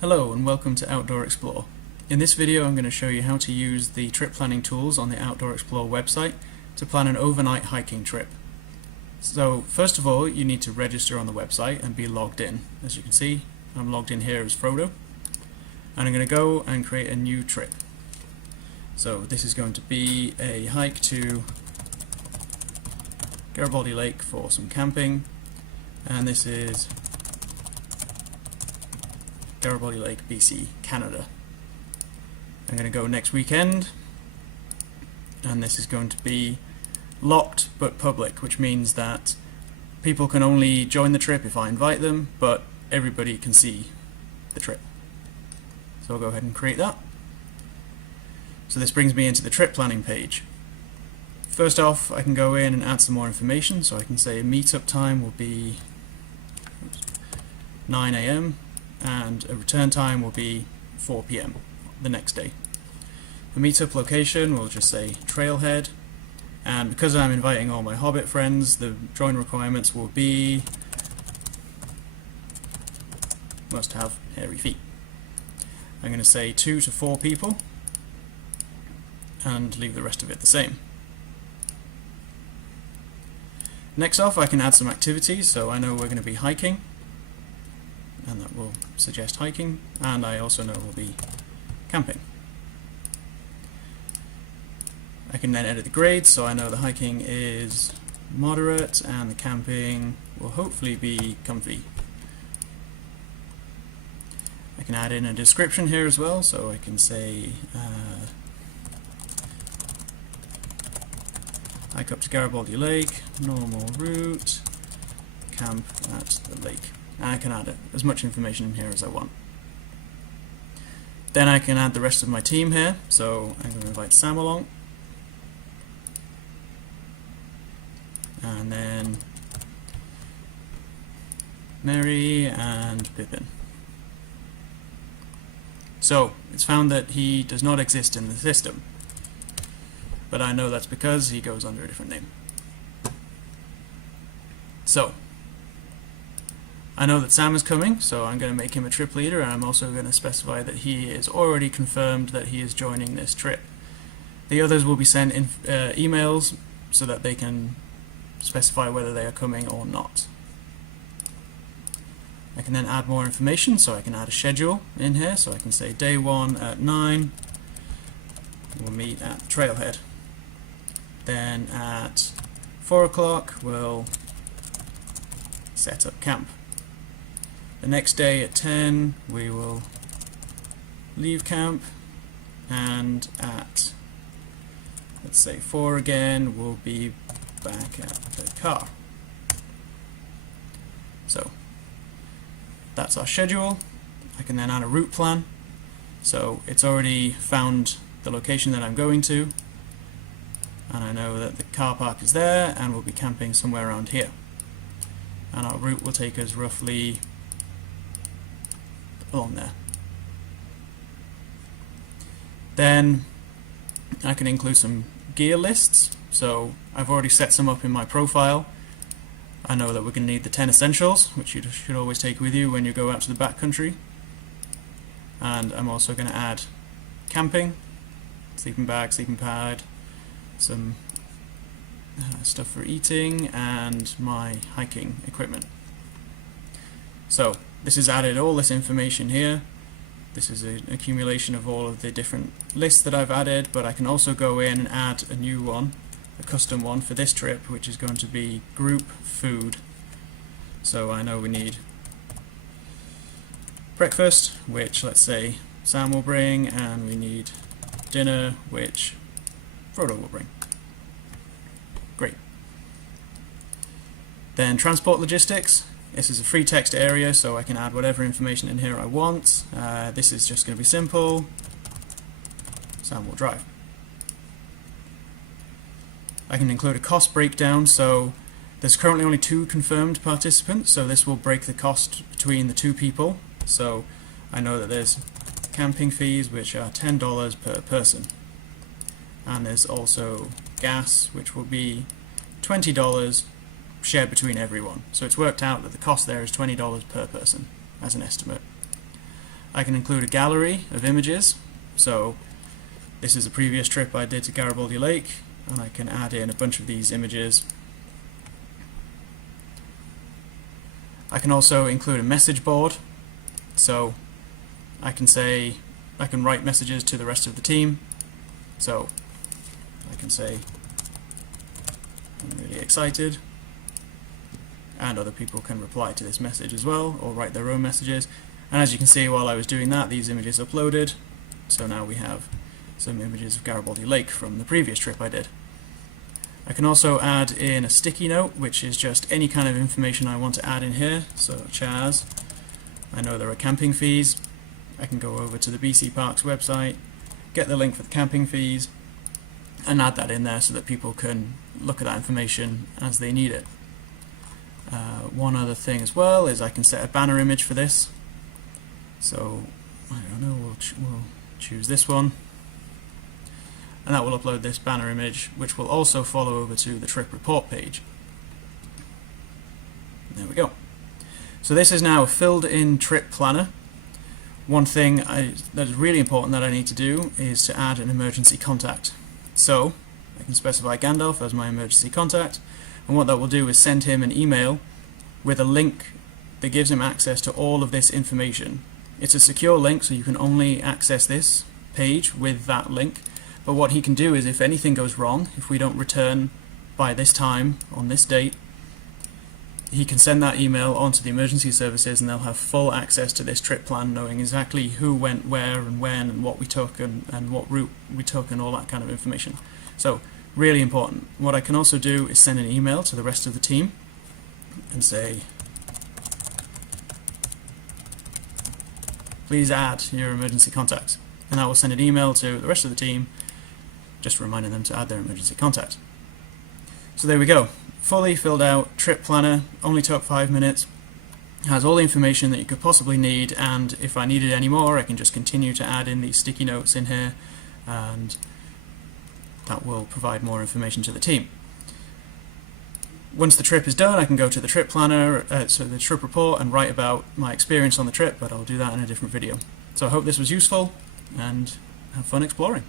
Hello and welcome to Outdoor Explore. In this video I'm going to show you how to use the trip planning tools on the Outdoor Explore website to plan an overnight hiking trip. So first of all you need to register on the website and be logged in. As you can see I'm logged in here as Frodo and I'm going to go and create a new trip. So this is going to be a hike to Garibaldi Lake for some camping, and this is Garibaldi Lake, BC, Canada. I'm going to go next weekend, and this is going to be locked but public, which means that people can only join the trip if I invite them, but everybody can see the trip. So I'll go ahead and create that. So this brings me into the trip planning page. First off, I can go in and add some more information, so I can say meetup time will be 9 AM and a return time will be 4 PM the next day. The meetup location will just say Trailhead, and because I'm inviting all my Hobbit friends, the join requirements will be must have hairy feet. I'm going to say 2 to 4 people and leave the rest of it the same. Next off, I can add some activities, so I know we're going to be hiking, and that will suggest hiking, and I also know we'll be camping. I can then edit the grades, so I know the hiking is moderate and the camping will hopefully be comfy. I can add in a description here as well, so I can say hike up to Garibaldi Lake, normal route, camp at the lake. And I can add as much information in here as I want. Then I can add the rest of my team here, so I'm going to invite Sam along. And then Mary and Pippin. So it's found that he does not exist in the system, but I know that's because he goes under a different name. So I know that Sam is coming, so I'm going to make him a trip leader, and I'm also going to specify that he is already confirmed that he is joining this trip. The others will be sent in emails so that they can specify whether they are coming or not. I can then add more information, so I can add a schedule in here, so I can say day 1 at 9 we'll meet at the Trailhead. Then at 4 o'clock we'll set up camp. The next day at 10 we will leave camp, and at, let's say, 4 again we'll be back at the car. So that's our schedule. I can then add a route plan, so it's already found the location that I'm going to, and I know that the car park is there and we'll be camping somewhere around here, and our route will take us roughly along there. Then I can include some gear lists, so I've already set some up in my profile. I know that we're going to need the 10 essentials, which you should always take with you when you go out to the backcountry, and I'm also going to add camping, sleeping bag, sleeping pad, some stuff for eating, and my hiking equipment. So this has added all this information here. This is an accumulation of all of the different lists that I've added, but I can also go in and add a new one, a custom one for this trip, which is going to be group food. So I know we need breakfast, which let's say Sam will bring, and we need dinner, which Frodo will bring. Great. Then transport logistics. This is a free text area, so I can add whatever information in here I want. This is just going to be simple. Sam will drive. I can include a cost breakdown, so there's currently only 2 confirmed participants, so this will break the cost between the 2 people. So I know that there's camping fees, which are $10 per person, and there's also gas, which will be $20 shared between everyone. So it's worked out that the cost there is $20 per person as an estimate. I can include a gallery of images. So this is a previous trip I did to Garibaldi Lake, and I can add in a bunch of these images. I can also include a message board, so I can write messages to the rest of the team. So I can say I'm really excited, and other people can reply to this message as well, or write their own messages. And as you can see, while I was doing that, these images uploaded. So now we have some images of Garibaldi Lake from the previous trip I did. I can also add in a sticky note, which is just any kind of information I want to add in here, such as, I know there are camping fees. I can go over to the BC Parks website, get the link for the camping fees, and add that in there so that people can look at that information as they need it. One other thing as well is I can set a banner image for this. So, I don't know, we'll choose this one. And that will upload this banner image, which will also follow over to the trip report page. There we go. So this is now a filled in trip planner. One thing that is really important that I need to do is to add an emergency contact. So I can specify Gandalf as my emergency contact, and what that will do is send him an email with a link that gives him access to all of this information. It's a secure link, so you can only access this page with that link. But what he can do is, if anything goes wrong, if we don't return by this time, on this date, he can send that email onto the emergency services, and they'll have full access to this trip plan, knowing exactly who went where and when and what we took and what route we took and all that kind of information. So, really important. What I can also do is send an email to the rest of the team and say, please add your emergency contact. And I will send an email to the rest of the team just reminding them to add their emergency contact. So there we go. Fully filled out trip planner, only took 5 minutes, has all the information that you could possibly need, and if I needed any more I can just continue to add in these sticky notes in here, and that will provide more information to the team. Once the trip is done, I can go to the trip planner, so the trip report, and write about my experience on the trip, but I'll do that in a different video. So I hope this was useful, and have fun exploring.